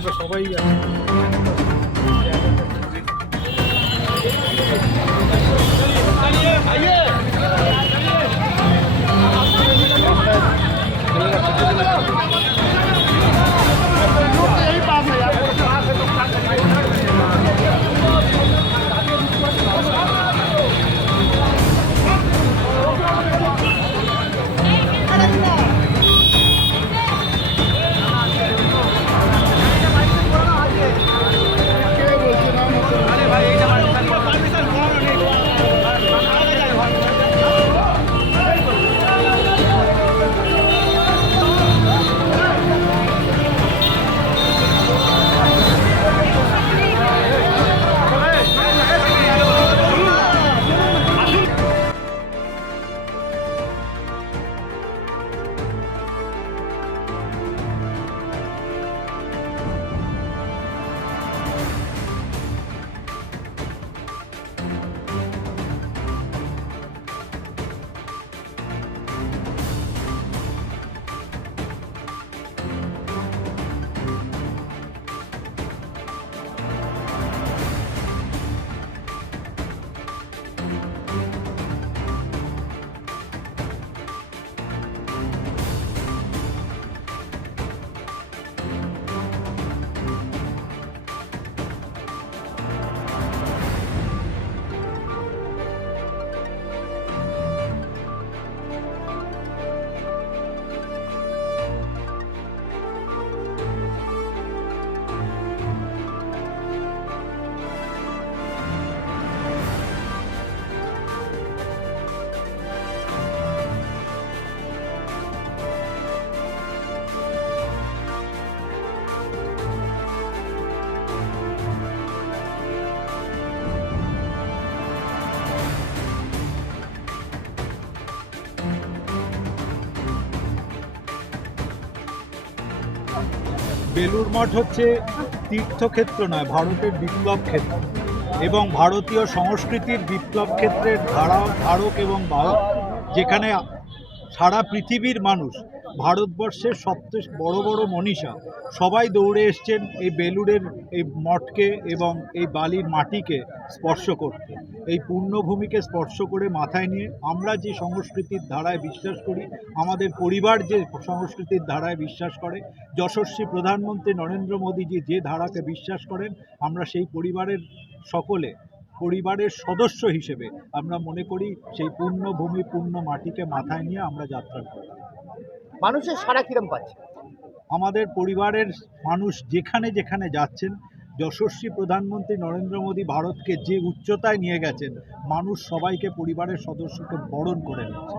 আমরা সবাই আছি। বেলুড় মঠ হচ্ছে তীর্থক্ষেত্র নয়, ভারতের বিপ্লব ক্ষেত্র এবং ভারতীয় সংস্কৃতির বিপ্লব ক্ষেত্রের ধারক এবং বাহক, যেখানে সারা পৃথিবীর মানুষ, ভারতবর্ষের সবচেয়ে বড় বড় মনীষা সবাই দৌড়ে এসছেন এই বেলুড়ের এই মঠকে এবং এই বালির মাটিকে স্পর্শ করতে। এই পুণ্যভূমিকে স্পর্শ করে মাথায় নিয়ে আমরা যে সংস্কৃতির ধারায় বিশ্বাস করি, আমাদের পরিবার যে সংস্কৃতির ধারায় বিশ্বাস করে, যশস্বী প্রধানমন্ত্রী নরেন্দ্র মোদীজি যে ধারাকে বিশ্বাস করেন, আমরা সেই পরিবারের সকলে পরিবারের সদস্য হিসেবে আমরা মনে করি সেই পুণ্যভূমি পুণ্য মাটিকে মাথায় নিয়ে আমরা যাত্রা করি। মানুষের সাড়া কিরম পাচ্ছে? আমাদের পরিবারের মানুষ যেখানে যেখানে যাচ্ছেন, যশস্বী প্রধানমন্ত্রী নরেন্দ্র মোদী ভারতকে যে উচ্চতায় নিয়ে গেছেন, মানুষ সবাইকে পরিবারের সদস্যকে বরণ করে নিচ্ছে।